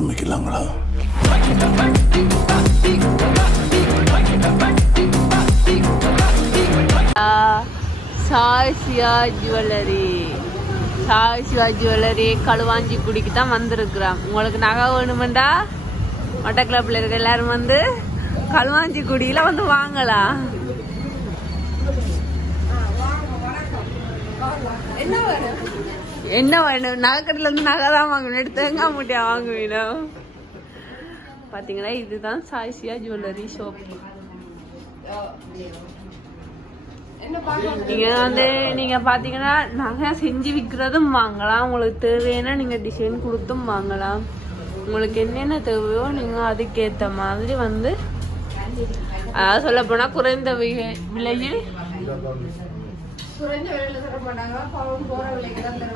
ஆரம்பிக்கலாங்களா? சாய் சிவா ஜுவல்லரி களுவாஞ்சிக்குடிக்கு தான் வந்திருக்கிறோம். உங்களுக்கு நகை வேணுமெண்டா மட்டக்களப்பில் இருக்க எல்லாரும் வந்து களுவாஞ்சிக்குடியில வந்து வாங்கலாம். என்ன வேணும்? நகைக்கடையில இருந்து நகை தான் வாங்கணும், தேங்காய் மூட்டையா வாங்குவீனும். பாத்தீங்கன்னா இதுதான் சாய் சிவா ஜுவல்லரி ஷாப். நீங்க வந்து நீங்க பாத்தீங்கன்னா நகை செஞ்சு விற்கிறதும் வாங்கலாம். உங்களுக்கு தேவையான நீங்க டிசைன் கொடுத்தும் வாங்கலாம். உங்களுக்கு என்னென்ன தேவையோ நீங்க அதுக்கேத்த மாதிரி வந்து அதாவது சொல்ல போனா குறைந்த விலையில்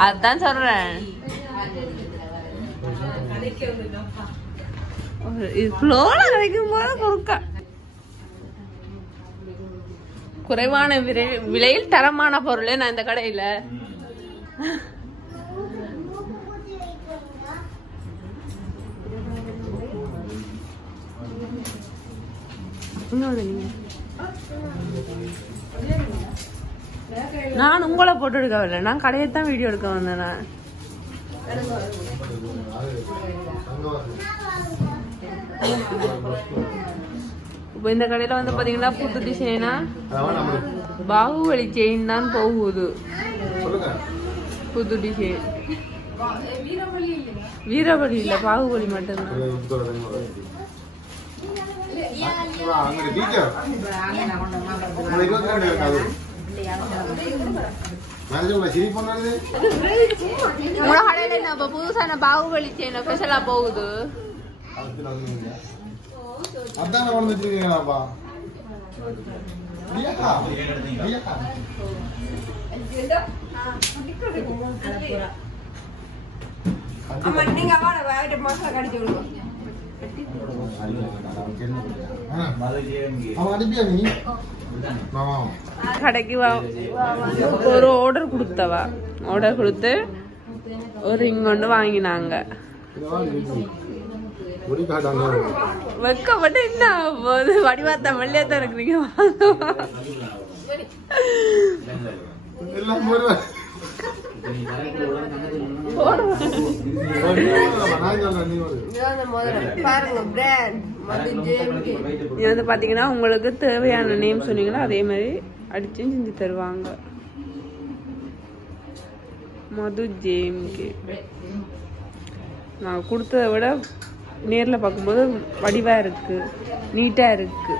அதான் சொல்றேன். கிடைக்கும் போது கொடுக்க குறைவான விலையில் தரமான பொருள் நான் இந்த கடையில. நான் உங்களை போட்டு எடுக்க வரல, நான் கடையத்தான் வீடியோ எடுக்க வந்தேன். இப்போ இந்த கடையில வந்து பாத்தீங்கன்னா புது டிசைனா பாகுபலி செயின் தான் போகுது. புது டிசைன் வீரபலி இல்ல, பாகுபலி மட்டும்தான். புதுசான பாகுபலி செயின் ஸ்பெஷலா போகுது. அதான் வந்துருக்கீங்களாப்பா? கடைக்கு ஒரு ஆர்டர் கொடுத்தவா, ஆர்டர் கொடுத்து ஒரு ரிங் ஒன்று வாங்கினாங்க. வெக்கப்பட்டு என்ன வடிவாத்த வெள்ளையாத்தான் இருக்கிறீங்க. வந்து பாத்தீங்கன்னா உங்களுக்கு தேவையான நேம் சொன்னீங்கன்னா அதே மாதிரி அடிச்சு செஞ்சு தருவாங்க. மது ஜேம்கே நான் கொடுத்ததை விட நேர்ல பார்க்கும்போது வடிவா இருக்கு, நீட்டா இருக்கு.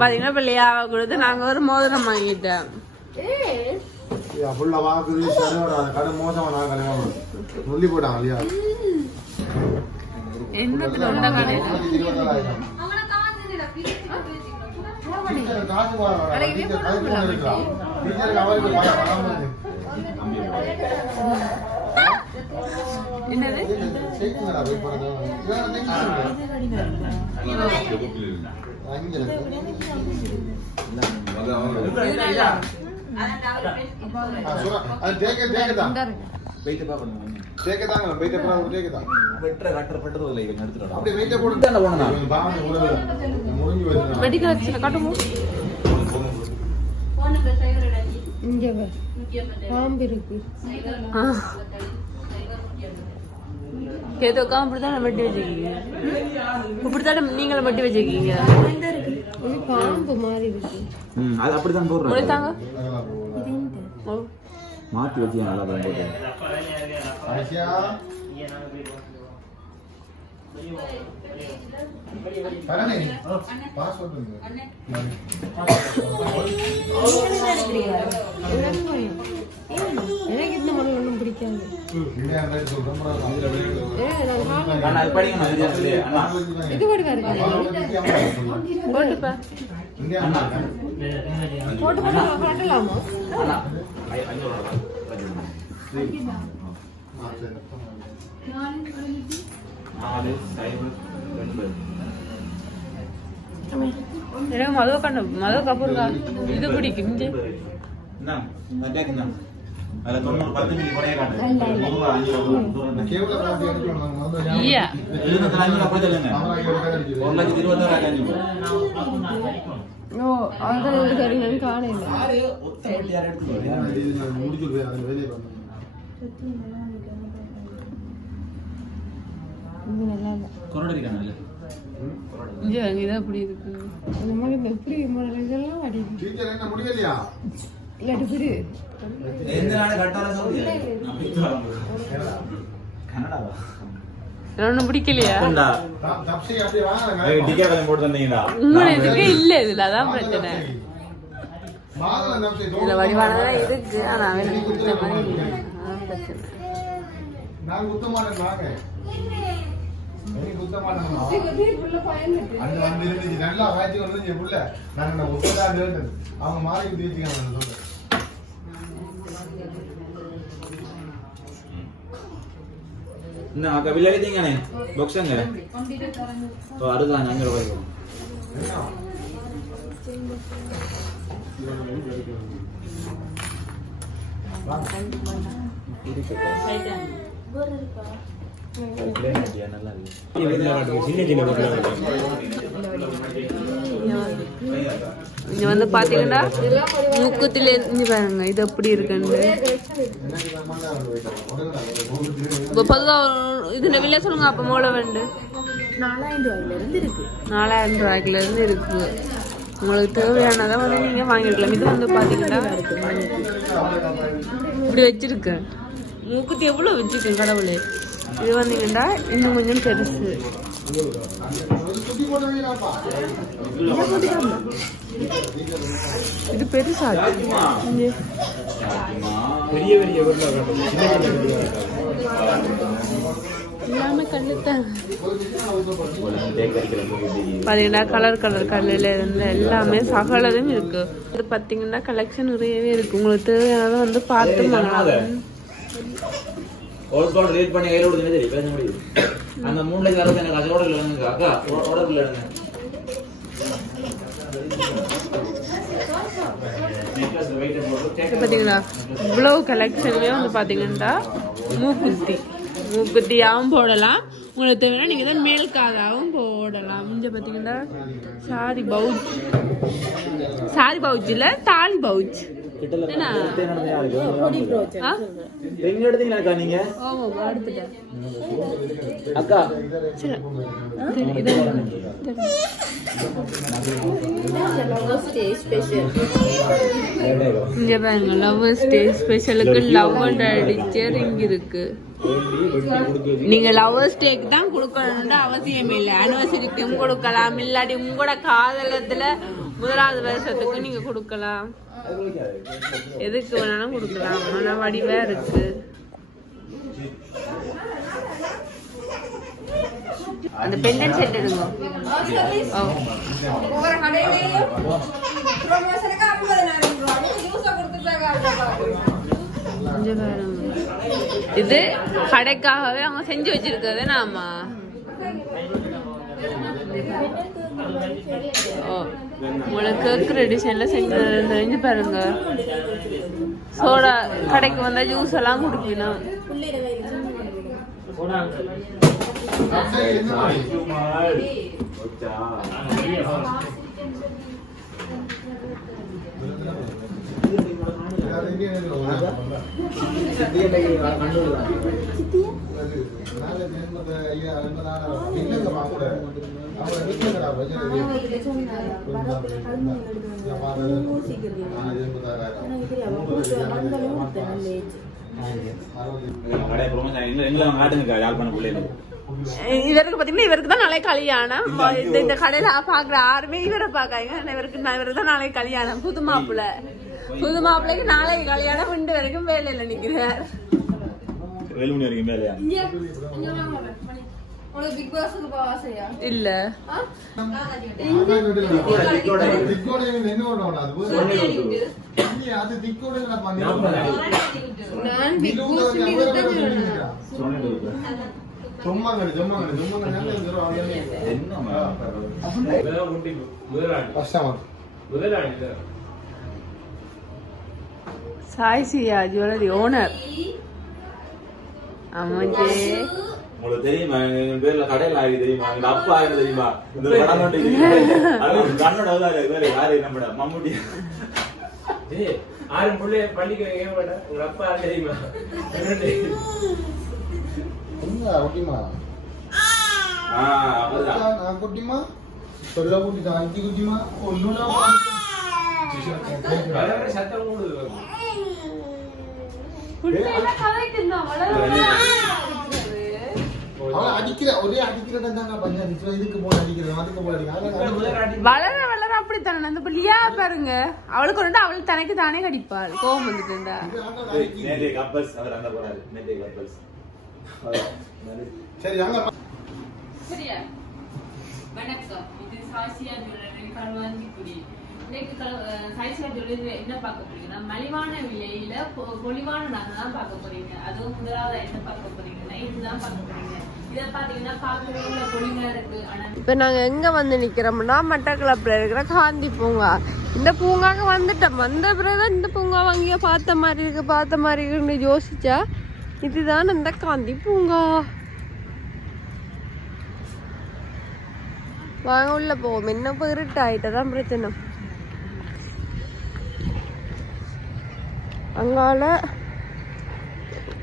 பாத்தீங்கன்னா பிள்ளையாவை கொடுத்து நாங்க ஒரு மோதிரம் வாங்கிட்டோம். என்னது கேதோக்கா அப்படிதான் வெட்டி வச்சிருக்கீங்க, இப்படித்தான் நீங்களும் வெட்டி வச்சிருக்கீங்க. பாம்பு மாதிரி இருக்கு, அது அப்படிதான் போடுறாங்க. மாற்றி வச்சு நல்லா போட்டு ஆசியா பரணி பாஸ்வேர்ட் எனக்கு இந்த மாதிரி ஒன்றும் பிடிக்காது. இது போடுவா இருக்கு போட்டுப்பா போட்டு போட்டலாமா? எனக்கு மதுவை கப்பூர்கா இது பிடிக்கும். இதான் அப்படி இருக்கு. நம்மளுக்கு எப்படி இதெல்லாம் ஒன்னும் பிடிக்கலையா? இல்ல இதுல அதான் பிரச்சனை. இதுல வடிவானதான் இருக்கு. ஆனா பிரச்சனை அவங்க மாறி nah kabila kita ingat nih boxnya nggak? Oh ada kan yang berapa itu? இங்க வந்து பாத்தீங்கன்னா மூக்குத்தில இருந்து பாருங்க இது எப்படி இருக்குன்னு. பொதுவா இது விலை சொல்லுங்க. அப்ப மூளை வேண்டு 4000 ரூபாய்ல இருந்து இருக்கு. உங்களுக்கு தேவையானதை வந்து நீங்க வாங்கிருக்கலாம். இது வந்து பாத்தீங்கன்னா இப்படி வச்சிருக்கேன். மூக்குத்தி எவ்வளவு வச்சிருக்கேன் கடவுளே. இது வந்தீங்கன்னா இன்னும் கொஞ்சம் பெருசு. இது பெருசா எல்லாமே கல்லுத்தான் பாத்தீங்கன்னா கலர் கல்லுல இருந்து எல்லாமே சகலதும் இருக்கு. இது பாத்தீங்கன்னா கலெக்ஷன் நிறையவே இருக்கு. உங்களுக்கு தேவையானதை வந்து பார்த்து வாங்கலாம். ஆல்கோல் ரேட் பண்ணி கையில கொடுங்க சரி பேச முடியும். அந்த 3 லட்சம் அளவுக்கு எனக்கு அதோட இல்லங்க அக்கா ஆர்டர் இல்லங்க. பாத்தீங்களா இவ்வளவு கலெக்ஷன்லயே வந்து பாத்தீங்கன்னா மூக்குத்தியாவும் போடலாம். உங்களுக்கு தேவைன்னா நீங்க தான் மேல்காதாவும் போடலாம். இங்க பாத்தீங்கன்னா சாரி பவுச் இல்ல தாலி பவுச். அக்கா இங்க பாருங்க லவ்வர் ஸ்டே ஸ்பெஷலுக்கு லவ்வர் அடிச்சர் இங்க இருக்கு. நீங்க லவ்வர் ஸ்டேக்கு தான் கொடுக்கணும்னு அவசியம் இல்லை. அனிவர்சரிக்கும் கொடுக்கலாம். இல்லாட்டி உங்களோட காதலத்துல முதலாவது வருஷத்துக்கு நீங்க கொடுக்கலாம். எதுக்கு வேணாலும் கொடுக்கலாம். ஆனா வடிவா இருக்கு. அந்த பெண்டன்ட் செட் எடுங்க. இது கடைக்காகவே அவங்க செஞ்சு வச்சிருக்கிறது. நாமா உங்களுக்கு டிசைன்ல செஞ்சு பாருங்க. சோடா கடைக்கு வந்தா ஜூஸ் எல்லாம் குடிக்கணும். இவருக்கு பாத்தீங்கன்னா இவருக்கு தான் நாளை கல்யாணம். இந்த கடையில பாக்குற யாருமே இவரை பாக்காங்க. இவருக்கு தான் நாளை கல்யாணம். புது மாப்பிள்ளைக்கு நாளைக்கு கல்யாணம். 2 வரைக்கும் வேலையில நிக்கிறார். இல்ல சாய்சியா ஜுவல்லரி ஓனர். ஆமாஜே உங்களுக்கு தெரியுமா எங்க பேர்ல கடையில ஆகி தெரியுமா? எங்க அப்பா ஆகி தெரியுமா? இந்த கண்ணோட யாரு நம்ம மம்முட்டி ஆறு பிள்ளை பள்ளிக்கு உங்க அப்பா தெரியுமா? குட்டிமா குட்டிமா சொல்ல குட்டிமா அஞ்சு குட்டிமா ஒண்ணுனா சத்தம் அடிக்கிற ஒரே அடிக்கிறதா இதுக்கு போல அடிக்கிறது அதுக்கு போல வளர வளர அப்படித்தானே அந்த பிள்ளையா பாருங்க. அவளுக்கு ஒரு அவளுக்கு தனக்கு தானே கடிப்பாள். கோவம் வந்துட்டு சரியா. வணக்கம், இது சாய்சியா ஜுவல்லரி பரவாஞ்சிக்குடி. சாய்சியா ஜுவல்லரி என்ன பார்க்க போறீங்கன்னா மலிவான விலையில பொலிவான நகை தான் பார்க்க போறீங்க. அதுவும் முதலாவது என்ன பார்க்க போறீங்கன்னா இதுதான் பார்க்க போறீங்க. இதை பாத்தீங்கன்னா பார்க்கவே பொலிவா இருக்கு. இப்ப நாங்க எங்க வந்து நிக்கிறோம்னா மட்டக்களப்புல இருக்கிற காந்தி பூங்கா. இந்த பூங்காக்கு வந்துட்டோம். வந்த பிறகுதான் இந்த பூங்கா வாங்கிய பார்த்த மாதிரி இருக்குன்னு யோசிச்சா இதுதான் அந்த காந்தி பூங்கா. வாங்க உள்ள போவோம். என்ன இருட்டு ஆயிட்டதான் பிரச்சனை. அங்கால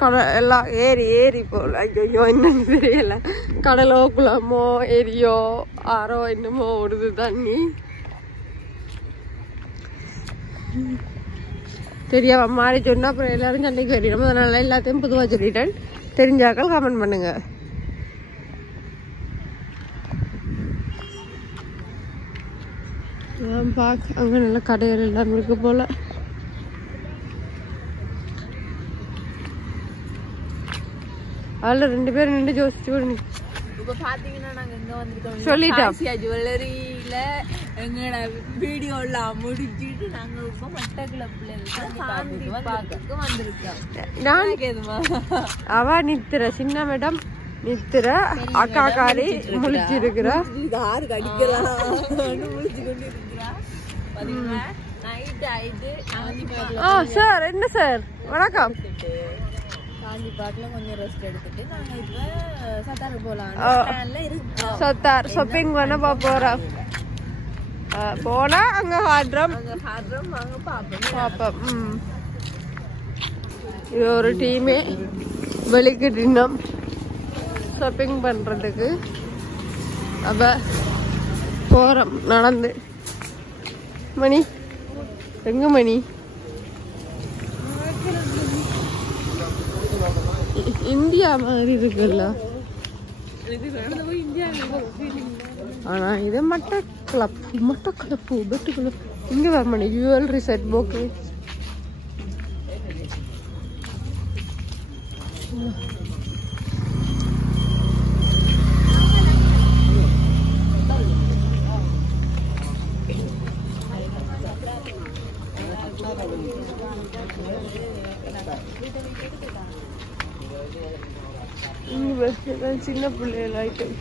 கடை எல்லாம் ஏரி போல. ஐயோ என்னன்னு தெரியல. கடலோ குளமோ ஏரியோ ஆறோ என்னமோ ஓடுது தண்ணி. தெரியாம மாறி சொன்னா அப்புறம் எல்லாரும் சண்டைக்கு வரிடும். அதனால எல்லாத்தையும் பொதுவா சொல்லிட்டேன். தெரிஞ்சாக்கள் கமெண்ட் பண்ணுங்க. அங்க நல்ல கடைகள் எல்லாம் இருக்கு போல. அதுல 2 பேரும் நின்று யோசிச்சு இப்ப பாத்தீங்கன்னா நாங்க எங்க வந்திருக்கோம் சொல்லிட்டோம். ஜுவல்லரியில எங்களோட வீடியோ எல்லாம் முடிச்சுட்டு நாங்க இப்ப மட்டக்களப்புல வந்திருக்கோம். அவ நித்திர சின்ன மேடம் நித்திர அக்கா காரி முழிச்சு இருக்கிறா. சார் என்ன சார் வணக்கம். கொஞ்சம் ரெஸ்ட் எடுத்துட்டு நாங்க இப்ப சத்தார் போலாம். சத்தார் ஷாப்பிங் பண்ண போறோம். போனா அங்க காட்டுறோம் அங்க பாப்போம். இது ஒரு டீமே வெளிக்கு தின்னம் ஷாப்பிங் பண்றதுக்கு. அப்ப போறோம் நடந்து. மணி எங்க மணி? இந்தியா மாதிரி இருக்குல்ல. ஆனா இது மட்டக்களப்பு பெட்டுக்குள்ள இங்க வரமணி ஜுவல்லரி செட் போக்கு. சின்ன பிள்ளைகள் ஐட்டம்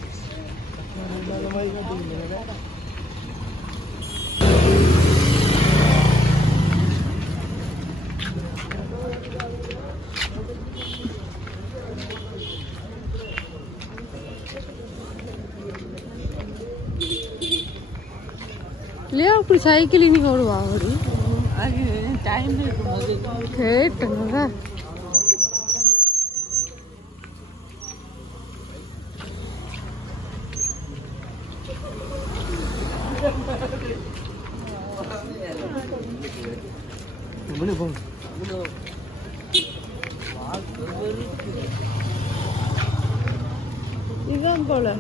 இல்லையா? அப்படி சைக்கிள் இன்னைக்கு ஓடுவா. டைம் இருக்கும்போது கேட்டுங்க இதுதான் போல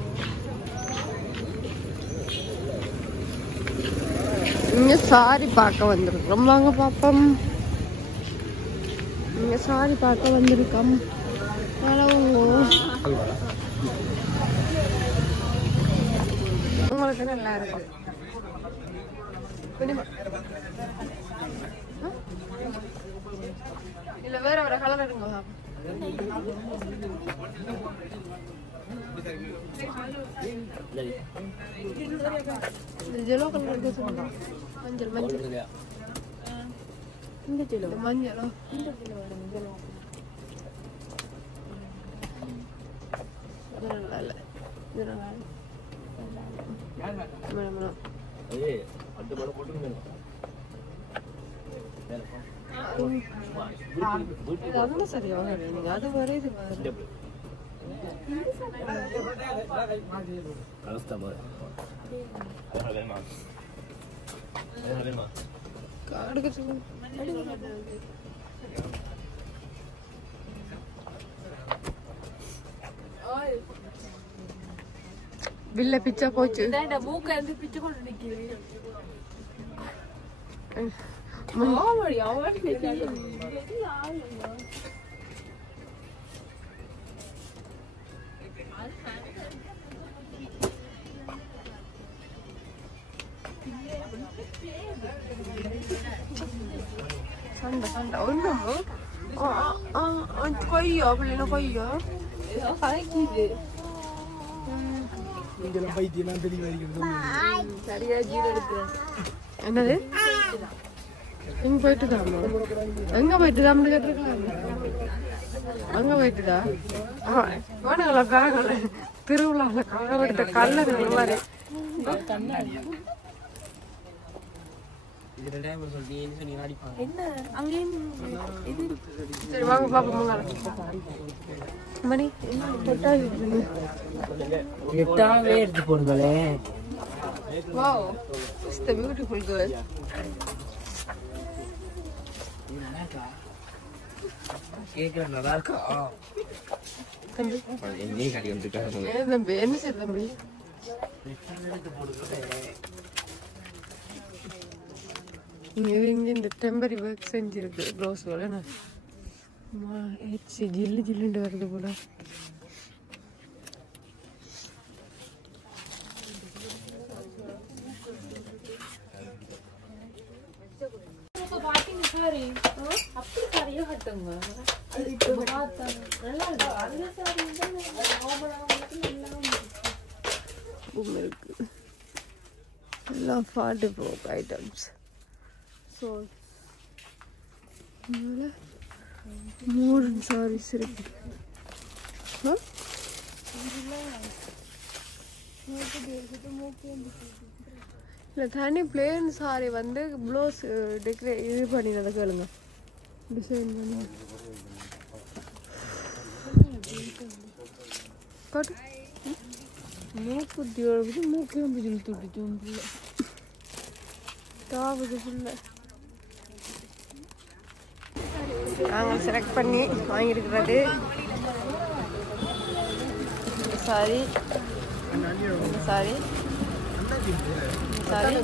இங்க சாரி பார்க்க வந்திருக்கோம். வாங்க பாப்போம். இங்க சாரி பார்க்க வந்திருக்கோம். உங்களுக்கு நல்லா இருக்கும். இல்ல வேற வேற கலர் எடுங்க. ஜெலோ கலர் எடுக்க சொல்லுங்க. மஞ்சள் மஞ்சள் இந்த ஜெலோ மஞ்சளோ இந்த ஜெலோ ஜெலோ நல்லா இல்ல நல்லா இல்ல ஏய் அந்த படம் போட்டுங்க அது சரியா நீங்க அது வரை இது வில்ல பிச்சை போச்சு. மூக்க இருந்து பிச்சை கொண்டு நிக்கிறேன். சண்டை சண்டை ஒன்றும் கொய்யோ அப்படின்னா கொய்யோ கலக்கிது சரியா ஜீரோ இருக்கு. என்னது இங்க போயிட்டு தாமா எங்க போயிட்டு தான் கேட்டிருக்கலாம். அங்க போயிட்டுதா வேணுங்களா காரங்கள திருவிழாவில் காரங்கிட்ட கல்லு மாதிரி சரி வாங்க பாப்போம். மணி எடுத்து போடுங்களே. Wow, it's the beautiful girl. கேக்குற நல்லா இருக்கா? தம்பி என்னையே கட்டி வந்துட்டாங்க. ஏன் தம்பி என்ன செய்ய தம்பி? இங்க இந்த டெம்பரரி ஒர்க் செஞ்சிருக்கு ப்ளவுஸ் போல. ஜில்லு ஜில்லுண்டு வருது போல. அப்படி சரியா கட்டுங்க இருக்கு எல்லாம் 44 ஐட்டம்ஸ். ஸோ மாடர்ன் சாரீஸ் இருக்கு. இல்லை தனி பிளேன் சாரி வந்து ப்ளவுஸ் இது பண்ணினதை கேளுங்க. டிசைன் பண்ணி காட்டு. மூக்குத்தி ஒழுகுது மூக்கையும் பிடிச்சி துட்டிச்சோம் பிள்ளை தாவுது பிள்ளை. நாங்கள் செலக்ட் பண்ணி வாங்கியிருக்கிறது சாரி சாரி சாரி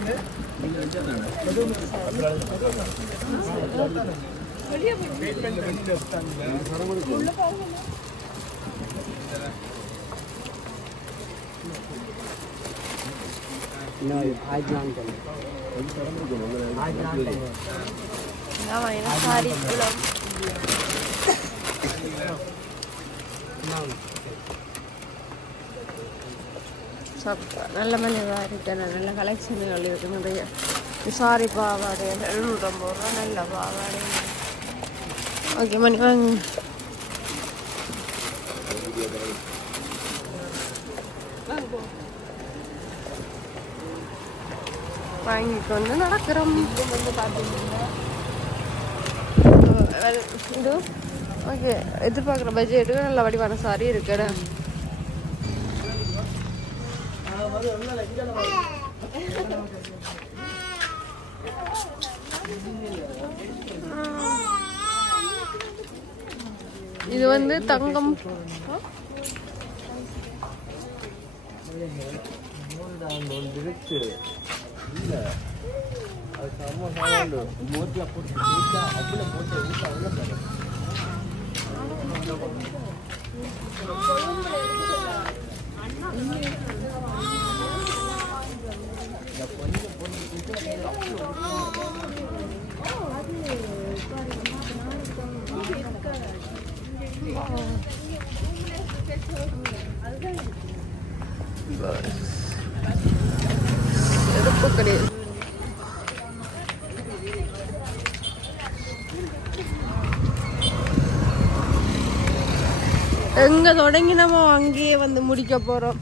சாரி நல்ல மலிவாக இருக்கு. நல்ல கலெக்ஷன்கள் இருக்கு நிறைய. சாரி பாவாடை 750 ரூபா. நல்ல பாவாடை. ஓகே மணி வாங்க. வாங்கிட்டு வந்து நடக்கிறோம். வந்து பார்த்தீங்கன்னா இது ஓகே எதிர்பார்க்குற பட்ஜெட்டு நல்ல வடிவான சாரி இருக்கு. இது வந்து தங்கம் எதுக்கும் கிடையாது. எங்க தொடங்கினமோ அங்கேயே வந்து முடிக்க போறோம்.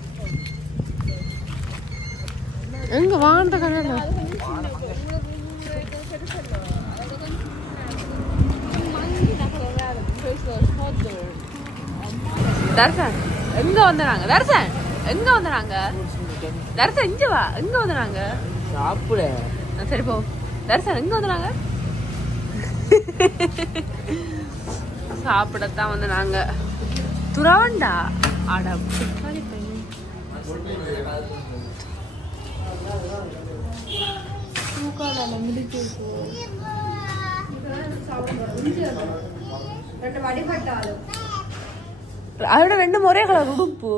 எங்க வாண்ட கடல தர்சன் எங்க வந்தாங்க? தர்சன் எங்க வந்தாங்க? தர்சன் இங்க வா. எங்க வந்தாங்க? சாப்பிட. சரி போ. தர்சன் எங்க வந்தாங்க? சாப்பிடத்தான் வந்து நாங்க துறவண்டா ஆட பிக்காளி பையன். அதோட 2 ஒரே கலர் உடுப்பு.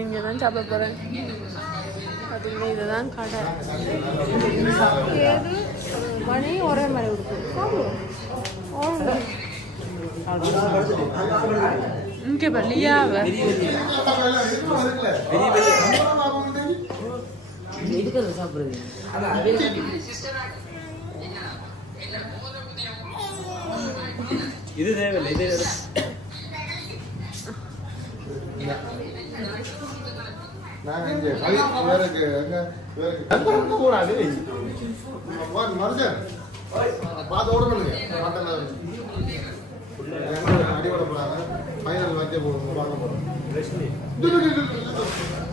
இங்கதான் சாப்பிட போறேன். அதுங்க இதுதான் கடை. மணி ஒரே மாதிரி உடுப்பு. இங்க பள்ளியாவ எதுக்கு சாப்பிடுறது? இது தேவையில்லை. இது நான் இங்க வேறக்கு அங்க போறாது. மர்ஜன் பாத்து ஓட பண்ணுங்க. பாத்தல அடிவட போறாங்க. ஃபைனல் வாக்கே போறோம். பார்க்க போறோம்.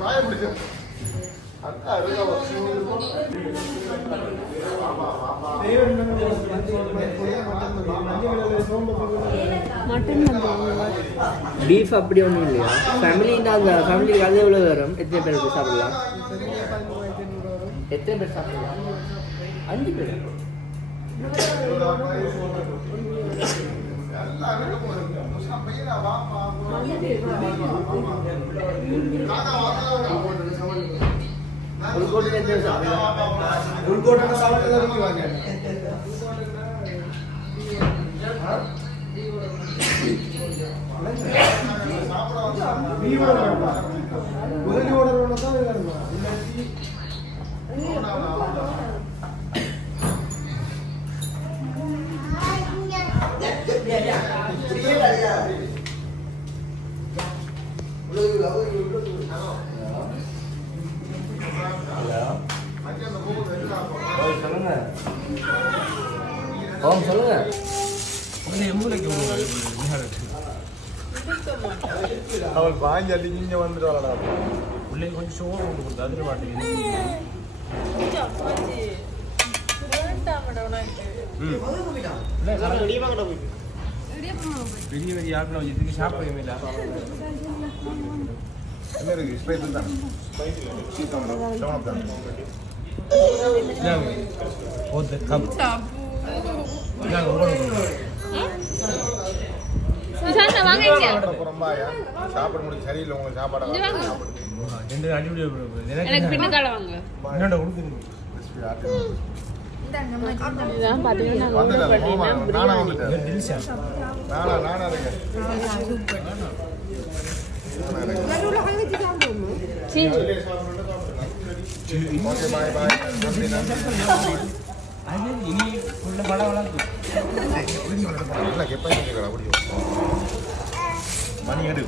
பாய பிடிச்சு அக்கா அருகா பீஃப் அப்படி ஒன்றும் இல்லையா? ஃபேமிலின்னா அந்த ஃபேமிலிக்கு அது எவ்வளோ வரும்? எத்தனை பேருக்கு சாப்பிடலாம்? எத்தனை பேர் சாப்பிடலாம்? 5 பேர். சொல்லுங்க. அவள் பாஞ்சு அடி இங்க வந்துடுவாளடா. உள்ளே கொஞ்சம் சோறு கொண்டு கொடுத்து அதில் மாட்டேங்குது. பெரிய பெரிய ஆட்கள் இதுக்கு சாப்பிடவே இல்லை. என்ன இருக்கு? ஸ்பைஸ் தான். சாப்பிட முடியும். சரியில்லை உங்களுக்கு சாப்பாடு. மணி எடு.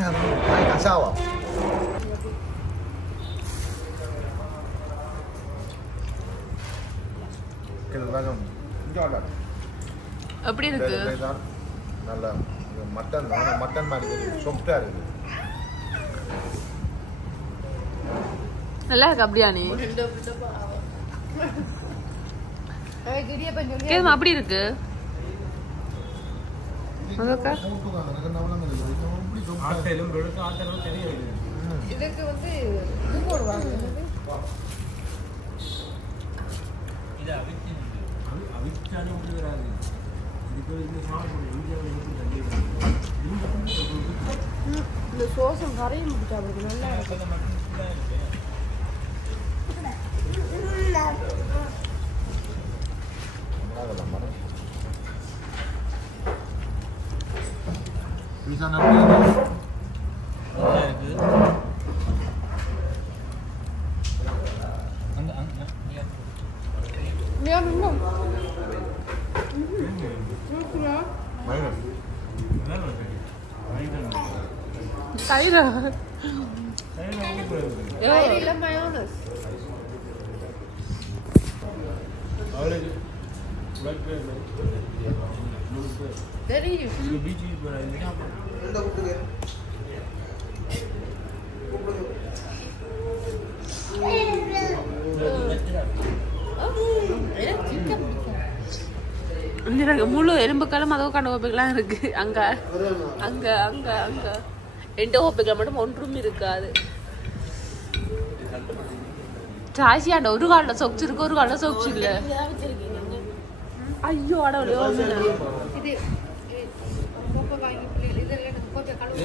Hai kasau. Kelvagam. Jordan. எப்படி இருக்கு? நல்ல மட்டன் மாதிரி சாஃப்ட்டா இருக்கு. நல்லா இருக்கு பிரியாணி. கேமா அப்படி இருக்கு? அதக்கா ஆட்டலும் ரொடுக்கு ஆட்டலும் தெரியாது. இதுக்கு வந்து இது போடுவாங்க. இது அவிச்சானே விடுறாங்க. இதுக்கு இந்த சாப்பிடு இந்தியாவில் இருந்து தள்ளி இந்த சோசம் கரையும் முடிச்சா அப்படி நல்லா இருக்கு. Bisa namanya. Ya belum. Mana? தயிரா? தயிர் இல்ல மயோனஸ். அவளுக்கு உலக்கு தெரியும். இது பீச் போறாங்க. Enggak buku. எனக்கு முழு எறும்புக்காலம் அதோ கண்ட கோப்பைகள்லாம் இருக்கு. அங்க அங்க அங்க அங்க எந்த கோப்பைகள் மட்டும் ஒன்றும் இருக்காது. சாசியாண்ட ஒரு காலில் சொக்ஸ் இருக்கு, ஒரு காலில் சொக்ஸ் இல்ல. ஐயோ அடவுல இது கோப்பை வாங்கி இதெல்லாம் கோப்பை கழுவு.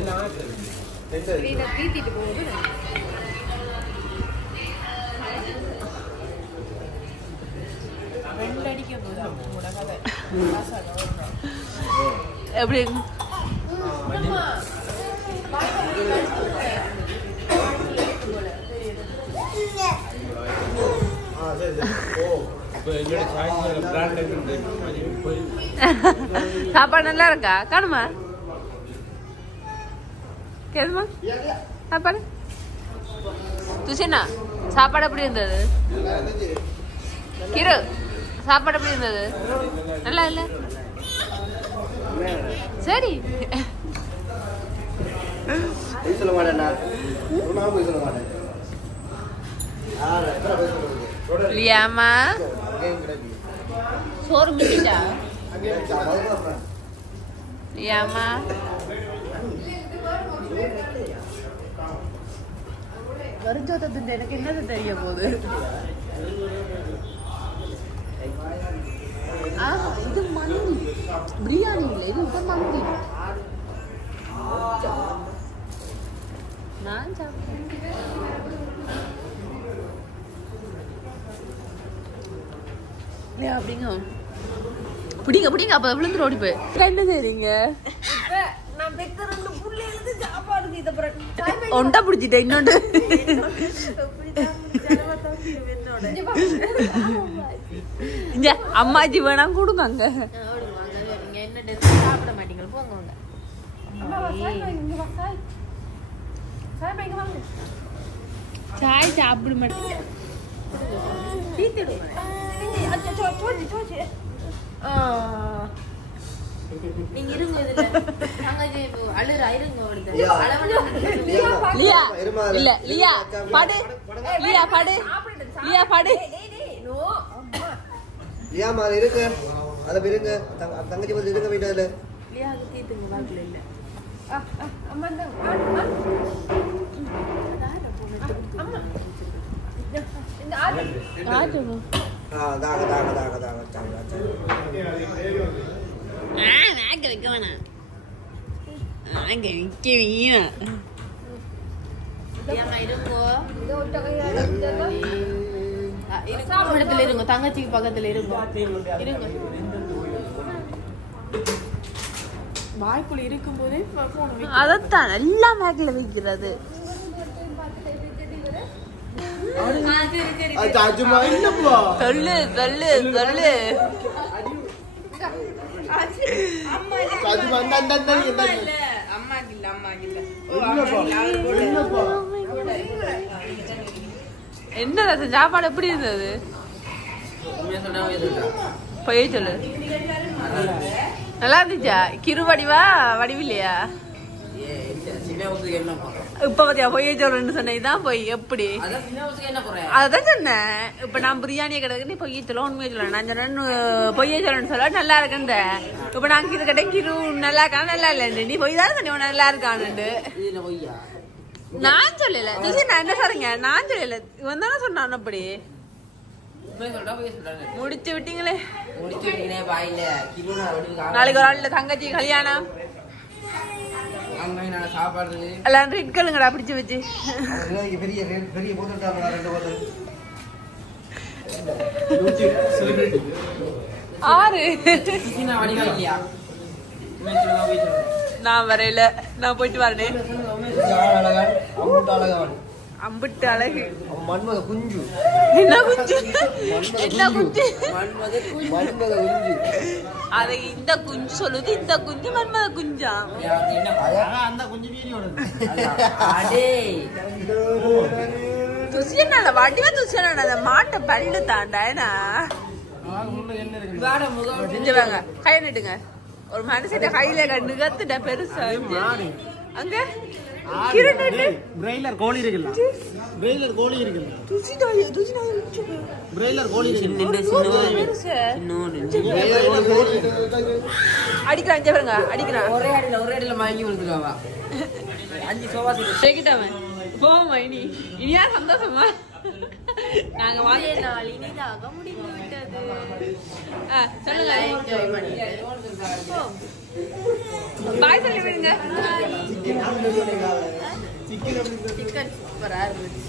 இதை தீத்திட்டு போகுது. எப்படி சாப்பாடு நல்லா இருக்கா? காணுமா? கேதுமா சாப்பாடு துஷினா சாப்பாடு எப்படி இருந்தது? கிரு சாப்பாடு எப்படி இருந்தது? நல்லா இல்ல? சரி சொல்ல மாட்டேன்டா. போய் சொல்ல மாட்டேன். லியாமா சோறு முடிச்சா? லியாமா வருஞ்சோத்தது எனக்கு என்னது தெரிய போகுது? இது மந்தி பிரியாணி இல்லை, இது இப்ப மந்தி. நான் சாப்பிட்டேன். அப்படிங்க பிடிங்க பிடிங்க, அப்ப விழுந்து ஓடி போய் என்ன செய்றீங்க? ஒண்டா பிடிச்சிட்டேன். இன்னொன்று இங்க அம்மாஜி வேணா கொடுங்க. அங்க சாப்பிட மாட்டீங்க போங்க. சாய் சாப்பிட மாட்டேன். நீங்க இருங்க. அழுறா இருங்க. லியா இல்ல லியா பாடு, லியா பாடு, லியா பாடு. லியா மாதிரி இருக்கு. அத பிறங்க தங்கச்சி வந்து இருக்க வீட்டுல லியா தீத்துங்க வாக்குல இல்ல. அம்மா இந்த ஆட்டு அங்க வைக்க வேணாம், அங்க விக்க வீணா. இடத்துல இருங்க, தங்கச்சிக்கு பக்கத்துல இருங்க. வாய்க்குள்ள இருக்கும் போதே அதத்தான் எல்லாம் பேக்ல வைக்கிறது. சொல்லு சொல்லு சொல்லு. அம்மாக்கு இல்ல என்ன ரசம் சாப்பாடு எப்படி இருந்தது? பொய்ய சொல்லு. நல்லா இருந்துச்சா? கிரு வடிவா வடிவில்லையா? இப்ப பாத்தியா பொய்ய சொல்றேன்னு சொன்னதுதான் பொய். எப்படி அதான் சொன்னேன். இப்ப நான் பிரியாணியை கிடக்கு நீ பொய்ய சொல்ல உண்மையை சொல்ல. நான் சொன்னேன் பொய்ய சொல்லணும்னு சொல்ல நல்லா இருக்குன்ற. இப்ப நான் கிரு கிட்ட கிரு நல்லா இருக்கான நல்லா இல்ல நீ பொய் தானே சொன்ன நல்லா இருக்கான்னு. நான் சொல்லல நான் என்ன சொல்றீங்க? நான் சொல்லல இவன் தானே சொன்னான். அப்படி முடிச்சு விட்டீங்களே. நாளைக்கு ஒரு ஆள் தங்கச்சி கல்யாணம் எல்லாம் ரெட்கலுங்கடா பிடிச்சு வச்சு. ஆறு நான் வரையில நான் போயிட்டு வரேன். அம்பிட்டு அழகு மன்மத குஞ்சு. என்ன குஞ்சு? என்ன குஞ்சு? அதை இந்த குஞ்சு சொல்லுது. இந்த குஞ்சு மன்மத குஞ்சா? அந்த குஞ்சு வீடியோ துசியனால வடிவ துசியனால மாட்டை பல்லு தாண்டாயனா செஞ்சவாங்க. கை நிட்டுங்க. ஒரு மனுஷன் கையில கண்டு கத்துட்ட பெருசா அங்க பிரெய்லர் கோழி இருக்குல்ல, பிரெய்லர் கோழி இருக்குல்ல, பிரெய்லர் கோழி அடிக்கிறான். பாருங்க அடிக்கிறான். ஒரே அடியில வாங்கி கொடுத்துருவா. 5 சோபா செகிட்டாவன் போமா. இனியா சந்தோஷமா நாங்க வாங்க நாள் இனிதாக முடிந்து விட்டது. சொல்லுங்க. பாய் சொல்லி விடுங்க. சிக்கன் சூப்பரா இருந்துச்சு.